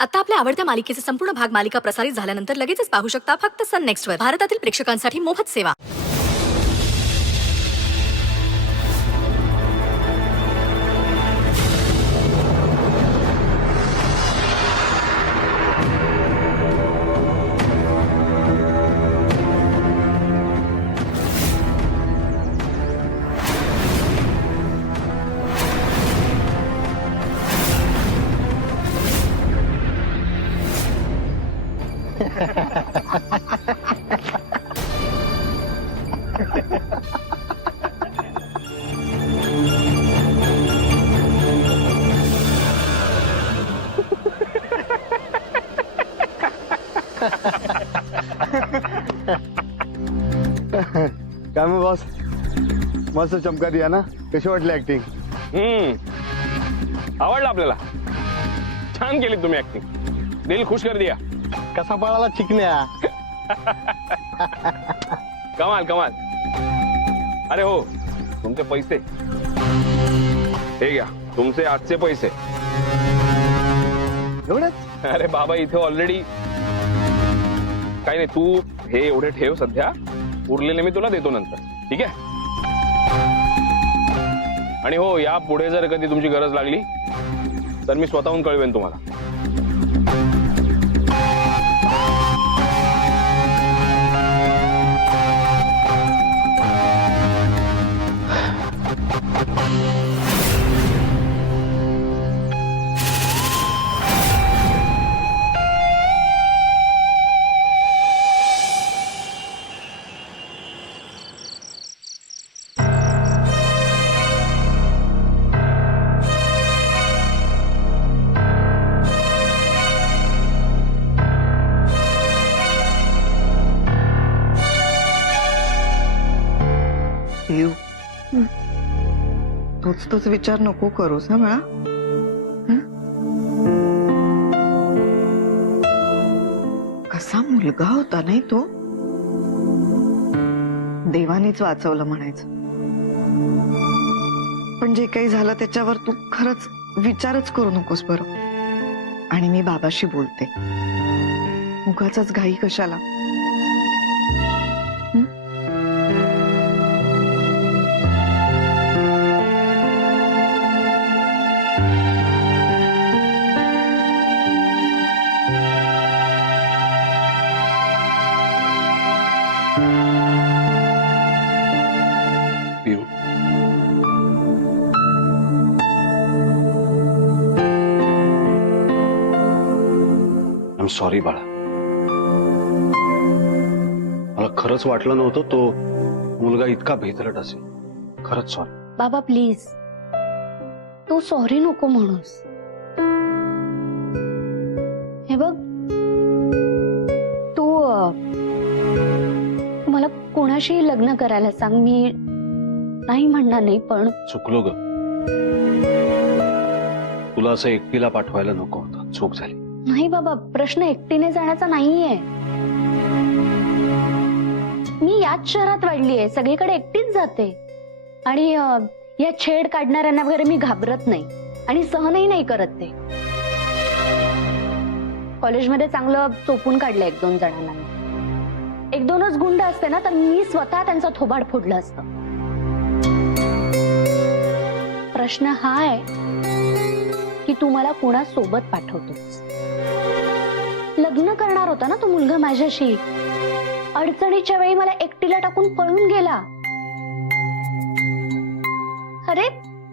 आता आपल्या आवडत्या मालिकेचे संपूर्ण भाग मालिका प्रसारित झाल्यानंतर लगेचच पाहू शकता फक्त सन नेक्स्ट वर. भारतातील प्रेक्षकांसाठी मोफत सेवा. काय मग बॉस, मस्त चमका दिया ना. कशी वाटली ऍक्टिंग? आवडलं आपल्याला. छान केली तुम्ही ऍक्टिंग. दिल खुश कर दिया. कसा पळाला चिकन्या. कमाल कमाल. अरे हो, तुमचे पैसे हे घ्या. तुमचे आजचे पैसे. एवढंच? अरे बाबा, इथे ऑलरेडी काही नाही. तू हे एवढे ठेव सध्या. उरलेले मी तुला देतो नंतर, ठीक आहे? आणि हो, या पुढे जर कधी तुमची गरज लागली तर मी स्वतःहून कळवेन तुम्हाला. येऊ तोच विचार नको करूस ना बाळा. कसा मुलगा होता नाही तो. देवानेच वाचवलं म्हणायचं. पण जे काही झालं त्याच्यावर तू खरंच विचारच करू नकोस बरं. आणि मी बाबाशी बोलते. उगाचच घाई कशाला. सॉरी बाळा, मला खरंच वाटलं नव्हतं तो मुलगा इतका भेतरट असेल. खरंच सॉरी. बाबा प्लीज, तू सॉरी नको म्हणूस. हे बघ, तू मला कोणाशी लग्न करायला सांग, मी नाही म्हणणार नाही. पण चुकलो ग. तुला असं एकटीला पाठवायला नको होतं. चूक झाली. नाही बाबा, प्रश्न एकटीने जाण्याचा नाहीये. मी याच शहरात वाढलीये, सगळीकडे एकटीच जाते. आणि या छेड काढणाऱ्यांना वगैरे मी घाबरत नाही आणि सहनही नाही करत. ते कॉलेजमध्ये चांगलं चोपून काढलं 1-2 जणांना. 1-2च गुंड असते ना, तर मी स्वतः त्यांचं थोबाड फोडलं असतं. प्रश्न हा आहे की तू मला कोणासोबत पाठवतोस. लग्न करणार होता ना तो मुलगा माझ्याशी. अडचणीच्या वेळी मला एकटीला टाकून पळून गेला. अरे,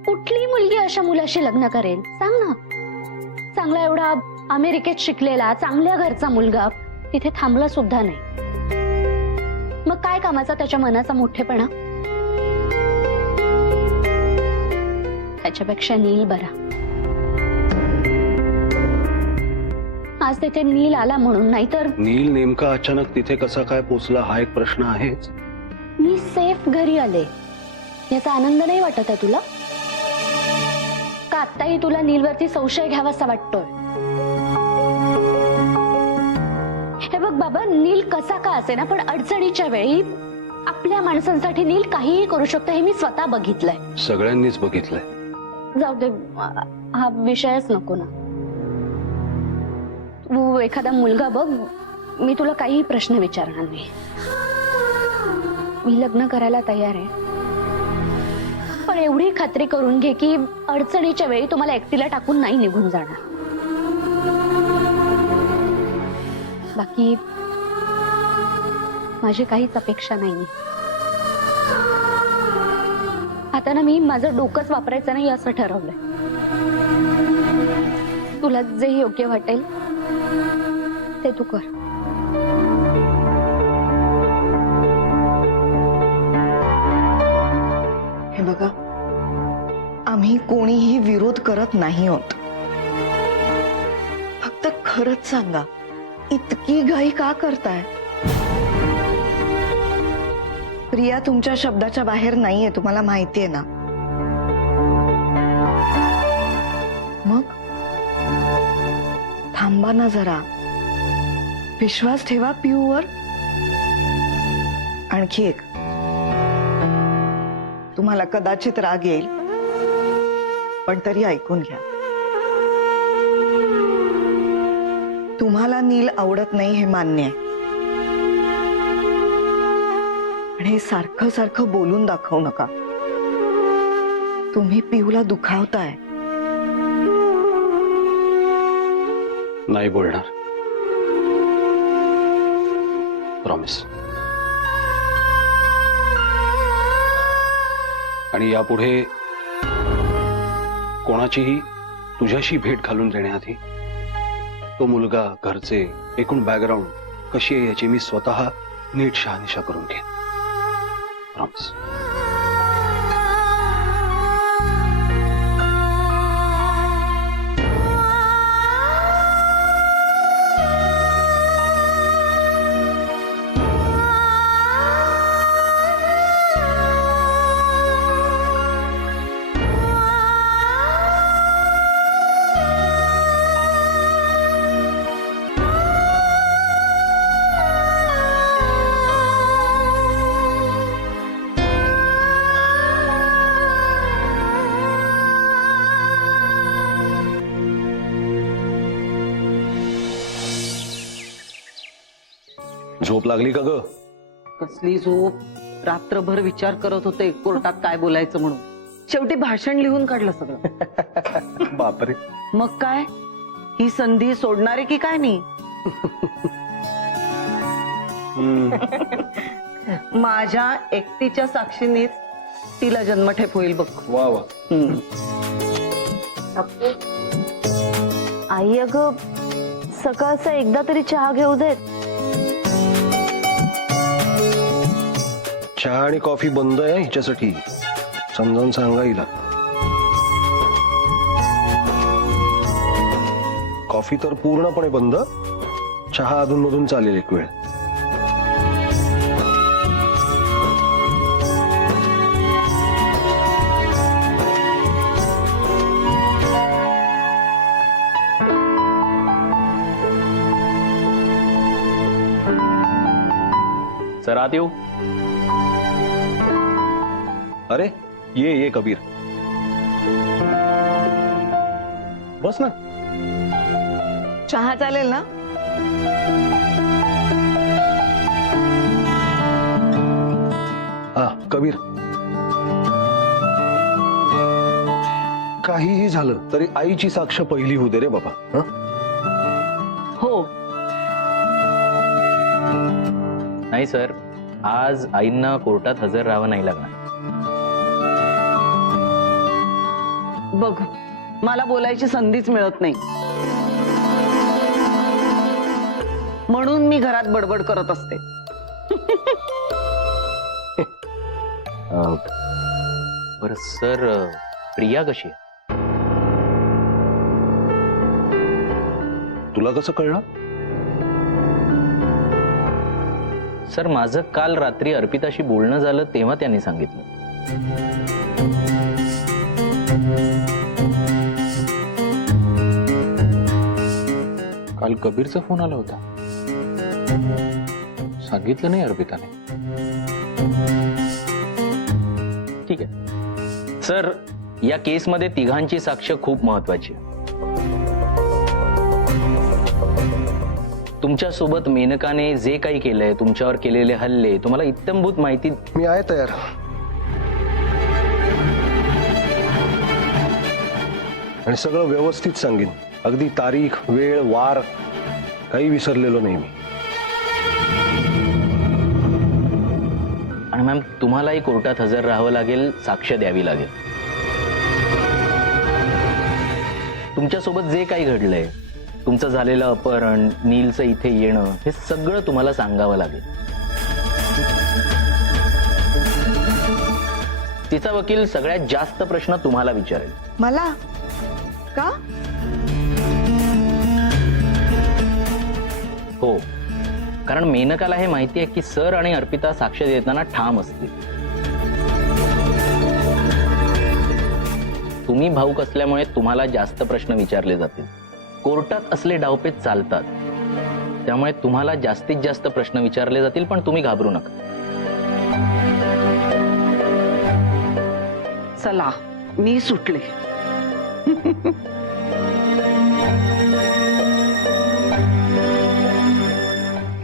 कुठली मुलगी अशा मुलाशी लग्न करेल सांग ना. चांगला एवढा अमेरिकेत शिकलेला चांगल्या घरचा मुलगा तिथे थांबला सुद्धा नाही. मग काय कामाचा त्याच्या मनाचा मोठेपणा. त्याच्यापेक्षा नील बरा. आज तिथे नील आला म्हणून, नाहीतर नील नेमका अचानक तिथे कसा काय पोचला हा एक प्रश्न आहेच. मी सेफ घरी आले याचा आनंद नाही वाटत आहे तुला का? आत्ताही तुला नीलवरती संशय घ्यावासा वाटतोय? हे बघ बाबा, नील कसा का असे ना, पण अडचणीच्या वेळी आपल्या माणसांसाठी नील काहीही करू शकतो हे मी स्वतः बघितलंय. सगळ्यांनीच बघितलंय. जाऊ दे, हा विषयच नको ना. तू एखादा मुलगा बघ, मी तुला काहीही प्रश्न विचारणार नाही. मी लग्न करायला तयार आहे, पण एवढी खात्री करून घे की अडचणीच्या वेळी तुम्हाला एकटीला टाकून नाही निघून जाणार. बाकी माझी काहीच अपेक्षा नाही. आता ना मी माझं डोकंच वापरायचं नाही असं ठरवलंय. तुला जे योग्य वाटेल ते तू कर. हे बघा, आम्ही कोणीही विरोध करत नाही आहोत. फक्त खरंच सांगा, इतकी घाई का करताय? प्रिया तुमच्या शब्दाच्या बाहेर नाहीये, तुम्हाला माहितीये ना. मग थांबा ना जरा, विश्वास ठेवा पिऊवर. आणखी एक, तुम्हाला कदाचित राग येईल, पण तरी ऐकून घ्या. तुम्हाला नील आवडत नाही हे मान्य आहे, आणि हे सारखं सारखं बोलून दाखवू नका. तुम्ही पिऊला दुखावताय. नाही बोलणार, प्रॉमिस. आणि यापुढे कोणाचीही तुझ्याशी भेट घालून देण्याआधी तो मुलगा, घरचे, एकूण बॅकग्राऊंड कशी आहे याची मी स्वतः नीट शहानिशा करून घेईन. प्रॉमिस. झोप लागली का ग? कसली झोप? रात्रभर विचार करत होते कोर्टात काय बोलायचं म्हणून. शेवटी भाषण लिहून काढलं सगळं. बापरे. मग काय, ही संधी सोडणारे की काय मी? माझ्या एकटीच्या साक्षीनेच तिला जन्मठेप होईल बघ. वा वा. आई अगं, सकाळचा एकदा तरी चहा घेऊ देत. चहा आणि कॉफी बंद आहे हिच्यासाठी, समजावून सांगा हिला. कॉफी तर पूर्णपणे बंद, चहा अधूनमधून चालेल एक वेळ. सर आत येऊ? अरे ये कबीर, बस ना. चहा चालेल ना? हा कबीर, काहीही झालं तरी आईची साक्ष पहिली होऊ दे रे बाबा. हो. नाही सर, आज आईंना कोर्टात हजर राहावं नाही लागणार. बघ, मला बोलायची संधीच मिळत नाही, म्हणून मी घरात बडबड करत असते. बरं सर, प्रिया कशी आहे? तुला कसं कळलं? सर, माझं काल रात्री अर्पिताशी बोलणं झालं तेव्हा त्यांनी सांगितलं. काल कबीरचा फोन आला होता, सांगितलं नाही अर्पिताने. ठीक आहे सर, या केसमध्ये तिघांची साक्ष खूप महत्वाची आहे. तुमच्यासोबत मेनकाने जे काही केलंय, तुमच्यावर केलेले हल्ले, तुम्हाला इत्तंभूत माहिती. मी आहे तयार. आणि सगळं व्यवस्थित सांगेन. अगदी तारीख, वेळ, वार काही विसरलेलो नाही मी. आणि मॅम, तुम्हालाही कोर्टात हजर राहावं लागेल, साक्ष द्यावी लागेल. तुमच्यासोबत जे काही घडलंय, तुमचं झालेलं अपहरण, नीलचं इथे येणं, हे सगळं तुम्हाला सांगावं लागेल. तिचा वकील सगळ्यात जास्त प्रश्न तुम्हाला विचारेल. मला का? हो, कारण मेनकाला हे माहिती आहे की सर आणि अर्पिता साक्ष देताना ठाम असतील. तुम्ही भाऊक असल्यामुळे तुम्हाला जास्त प्रश्न विचारले जातील. कोर्टात असले डावपेच चालतात, त्यामुळे तुम्हाला जास्तीत जास्त प्रश्न विचारले जातील, पण तुम्ही घाबरू नका. चला, मी सुटले.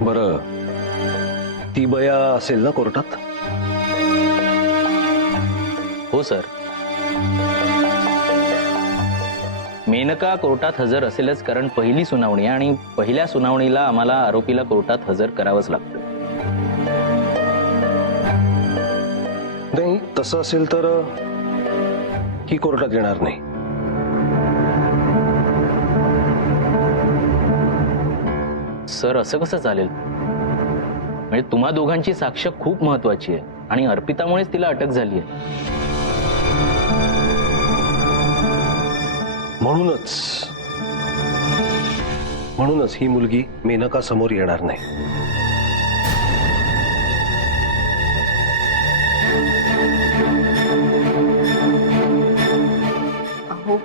बरं, ती बया असेल ना कोर्टात? हो सर, मेनका कोर्टात हजर असेलच, कारण पहिली सुनावणी आहे आणि पहिल्या सुनावणीला आम्हाला आरोपीला कोर्टात हजर करावंच लागतं. नाही, तसं असेल तर ही कोर्टात येणार नाही. सर, असं कसं चालेल? म्हणजे तुम्हा दोघांची साक्ष खूप महत्वाची आहे आणि अर्पितामुळेच तिला अटक झाली आहे. म्हणूनच ही मुलगी मेनका समोर येणार नाही. अहो,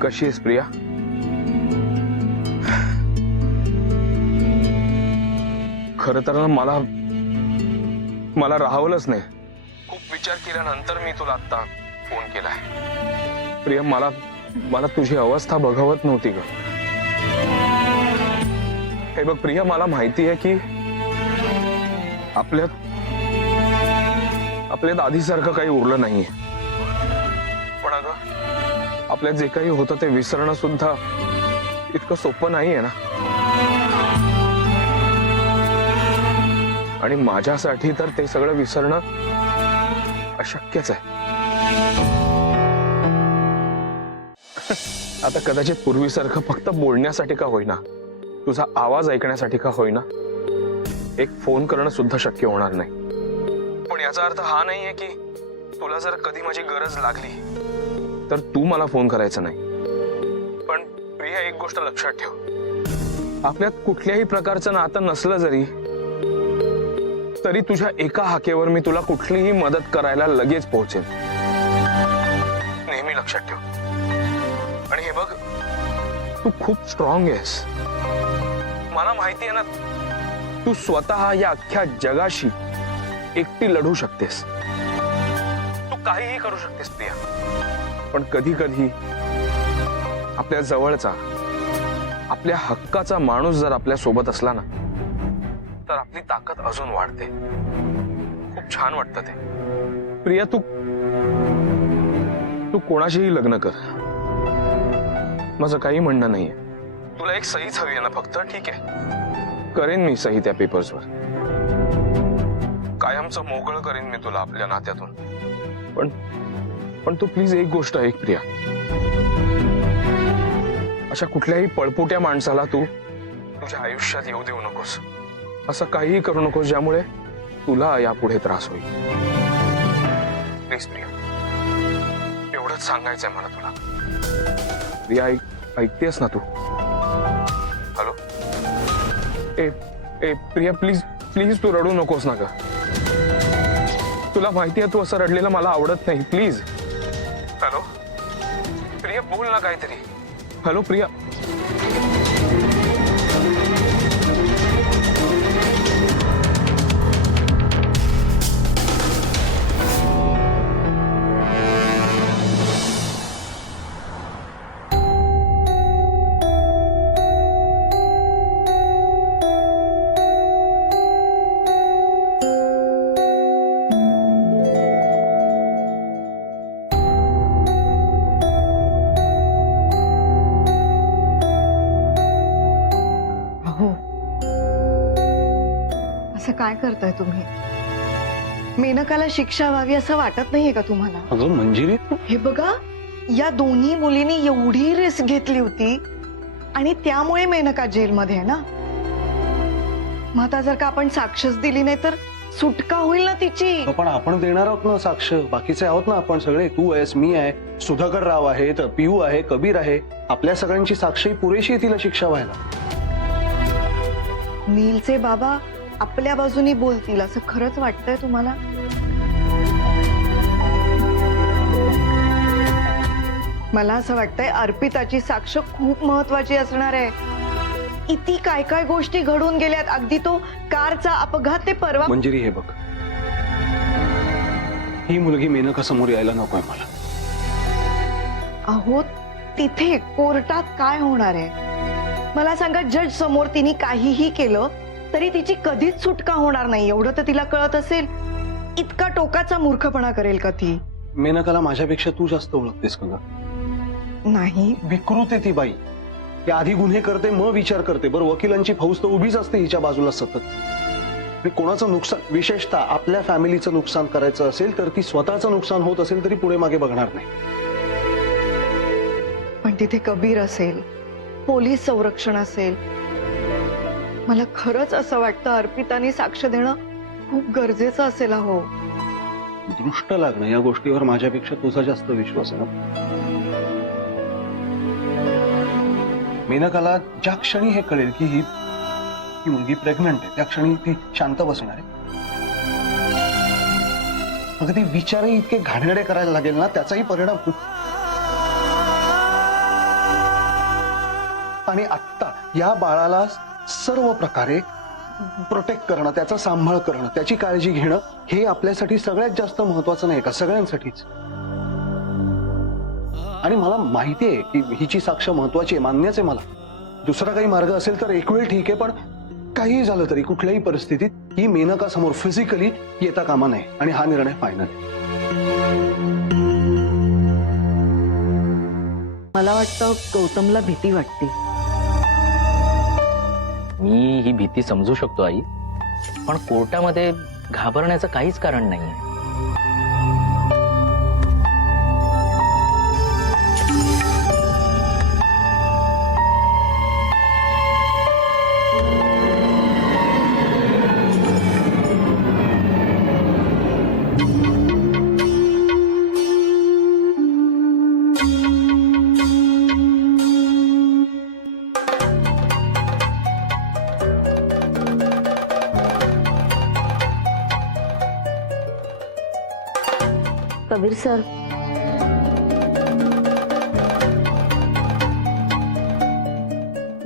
कशी आहेस प्रिया? खरं तर ना मला राहवलंच नाही. खूप विचार केल्यानंतर मी तुला आता फोन केलाय. प्रिया, मला तुझी अवस्था बघावत नव्हती ग. हे बघ प्रिया, मला माहिती आहे की आपल्यात आधीसारखं काही उरलं नाहीये, पण अगं आपल्यात जे काही होतं ते विसरणं सुद्धा इतकं सोपं नाहीये ना. आणि माझ्यासाठी तर ते सगळं विसरणं अशक्यच आहे. आता कदाचित पूर्वीसारखं फक्त बोलण्यासाठी का होईना, तुझा आवाज ऐकण्यासाठी का होईना, एक फोन करणं सुद्धा शक्य होणार नाही. पण याचा अर्थ हा नाहीये की तुला जर कधी माझी गरज लागली तर तू मला फोन करायचा नाही. पण प्रिया, एक गोष्ट लक्षात ठेव, आपल्यात कुठल्याही प्रकारचं नातं नसलं तरी तुझ्या एका हाकेवर मी तुला कुठलीही मदत करायला लगेच पोहोचेन. नेहमी लक्षात ठेव. आणि हे बघ, तू खूप स्ट्रॉंग आहेस. मला माहिती आहे ना, तू स्वतः या अख्ख्या जगाशी एकटी लढू शकतेस. तू काहीही करू शकतेस प्रिया. पण कधी कधी आपल्या जवळचा, आपल्या हक्काचा माणूस जर आपल्या सोबत असला ना, तर आपली ताकद अजून वाढते. खूप छान वाटतं ते. प्रिया, तू कोणाशीही लग्न कर, माझं काही म्हणणं नाहीये. तुला एक सहीच हवी आहे ना फक्त? ठीक आहे, करेन मी सही त्या पेपर्सवर. कायमचं मोकळं करेन मी तुला आपल्या नात्यातून. पण तू प्लीज एक गोष्ट ऐक प्रिया, अशा कुठल्याही पळपुट्या माणसाला तू तुझ्या आयुष्यात येऊ देऊ नकोस. असं काहीही करू नकोस ज्यामुळे तुला यापुढे त्रास होईल. प्लीज प्रिया, एवढंच सांगायचंय मला तुला. प्रिया, ऐकतेस ना तू? हॅलो? ए ए प्रिया, प्लीज प्लीज तू रडू नकोस ना ग. तुला माहिती आहे तू असं रडलेलं मला आवडत नाही. प्लीज. हॅलो प्रिया, बोल ना काहीतरी. हॅलो प्रिया. अहो, असं काय करताय तुम्ही? मेनकाला शिक्षा व्हावी असं वाटत नाहीये का तुम्हाला? अगं मंजिरी, हे बघा, या दोन्ही मुलींनी एवढी रिस्क घेतली होती आणि त्यामुळे मेनका जेलमध्ये आहे ना. मग आता जर का आपण साक्षच दिली नाही तर सुटका होईल ना तिची. पण आपण देणार आहोत ना साक्ष. बाकीचे आहोत ना आपण सगळे. तू आहेस, मी आहे, सुधाकर राव आहेत, पियू आहे, कबीर आहे. आपल्या सगळ्यांची साक्षी पुरेशी आहे तिला शिक्षा व्हायला. नीलचे बाबा आपल्या बाजूनी बोलतील असं खरंच वाटतंय तुम्हाला? मला असं वाटतंय अर्पिताची साक्ष खूप महत्वाची असणार आहे. किती काय काय गोष्टी घडून गेल्यात. अगदी तो कारचा अपघात ते परवा. मंजिरी, हे बघ, ही मुलगी मेनका समोर यायला नकोय मला. अहो, तिथे कोर्टात काय होणार आहे? मला सांगा, जज समोर तिने काहीही केलं तरी तिची कधीच सुटका होणार नाही एवढं तर तिला कळत असेल. इतका टोकाचा मूर्खपणा करेल का ती? मेनकाला माझ्यापेक्षा तू जास्त ओळखतेस का ग? नाही. विकृत आहे ती बाई. ती आधी गुन्हे करते मग विचार करते. बरं, वकिलांची फौज तर उभीच असते हिच्या बाजूला सतत. आणि कोणाचं नुकसान, विशेषतः आपल्या फॅमिलीचं नुकसान करायचं असेल तर ती स्वतःचं नुकसान होत असेल तरी पुढे मागे बघणार नाही. पण तिथे कबीर असेल, पोलीस संरक्षण असेल. मला खरंच असं वाटतं अर्पिताने साक्ष देणं खूप गरजेचं असेल. अहो, दृष्ट लागणं या गोष्टीवर माझ्यापेक्षा तुझा जास्त विश्वास आहे ना. मेनकाला ज्या क्षणी हे कळेल की ही मुलगी प्रेग्नंट आहे त्या क्षणी ती शांत बसणार आहे. अगं, ते विचारही इतके घाणेरडे करायला लागेल ना, त्याचाही परिणाम. आणि आत्ता या बाळाला सर्व प्रकारे प्रोटेक्ट करणं, त्याचा सांभाळ करणं, त्याची काळजी घेणं हे आपल्यासाठी सगळ्यात जास्त महत्वाचं नाही का? सगळ्यांसाठीच. आणि मला माहिती आहे की हिची साक्ष महत्वाची आहे, मान्यच आहे मला. दुसरा काही मार्ग असेल तर एक वेळ ठीक आहे, पण काहीही झालं तरी कुठल्याही परिस्थितीत ही मेनका समोर फिजिकली येता कामा नये. आणि हा निर्णय फायनल. मला वाटतं गौतमला भीती वाटते. मी ही भीती समजू शकतो आई, पण कोर्टामध्ये घाबरण्याचं काहीच कारण नाहीये. कबीर सर,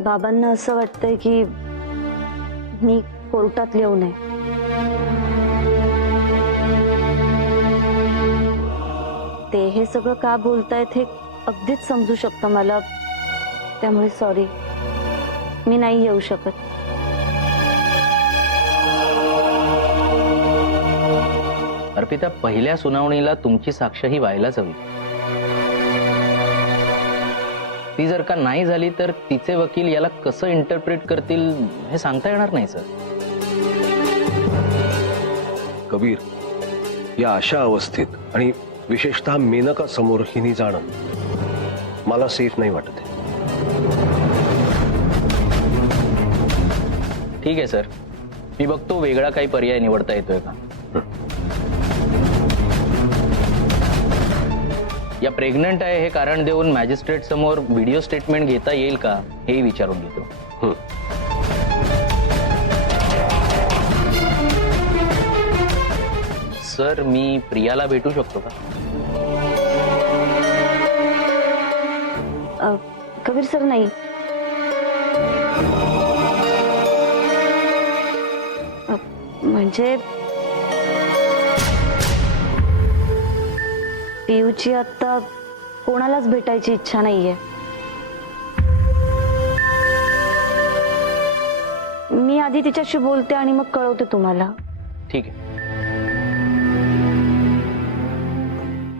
बाबांना असं वाटतंय की मी कोर्टात येऊ नये. ते हे सगळं का बोलतायत हे अगदीच समजू शकतं मला. त्यामुळे सॉरी, मी नाही येऊ शकत. अर्पिता, पहिल्या सुनावणीला तुमची साक्ष ही व्हायलाच हवी. ती जर का नाही झाली तर तिचे वकील याला कसं इंटरप्रेट करतील हे सांगता येणार नाही सर. कबीर, या अशा अवस्थेत आणि विशेषतः मेनका समोर हिनी जाणं मला सेफ नाही वाटत. ठीक आहे सर, मी बघतो वेगळा काही पर्याय निवडता येतोय का. या प्रेग्नंट आहे हे कारण देऊन मॅजिस्ट्रेट समोर व्हिडिओ स्टेटमेंट घेता येईल का हेही विचारून घेतो. सर मी प्रियाला भेटू शकतो का. कबीर सर नाही. म्हणजे पियूची आता कोणालाच भेटायची इच्छा नाहीये. मी आधी तिच्याशी बोलते आणि मग कळवते तुम्हाला. ठीक आहे,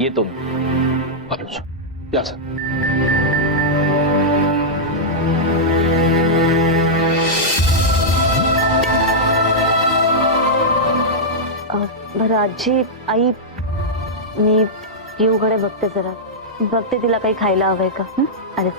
येतो मी. या सर. बरं आजी, आई, मी पिऊकडे बघते जरा. बघते तिला काही खायला हवंय का. अरे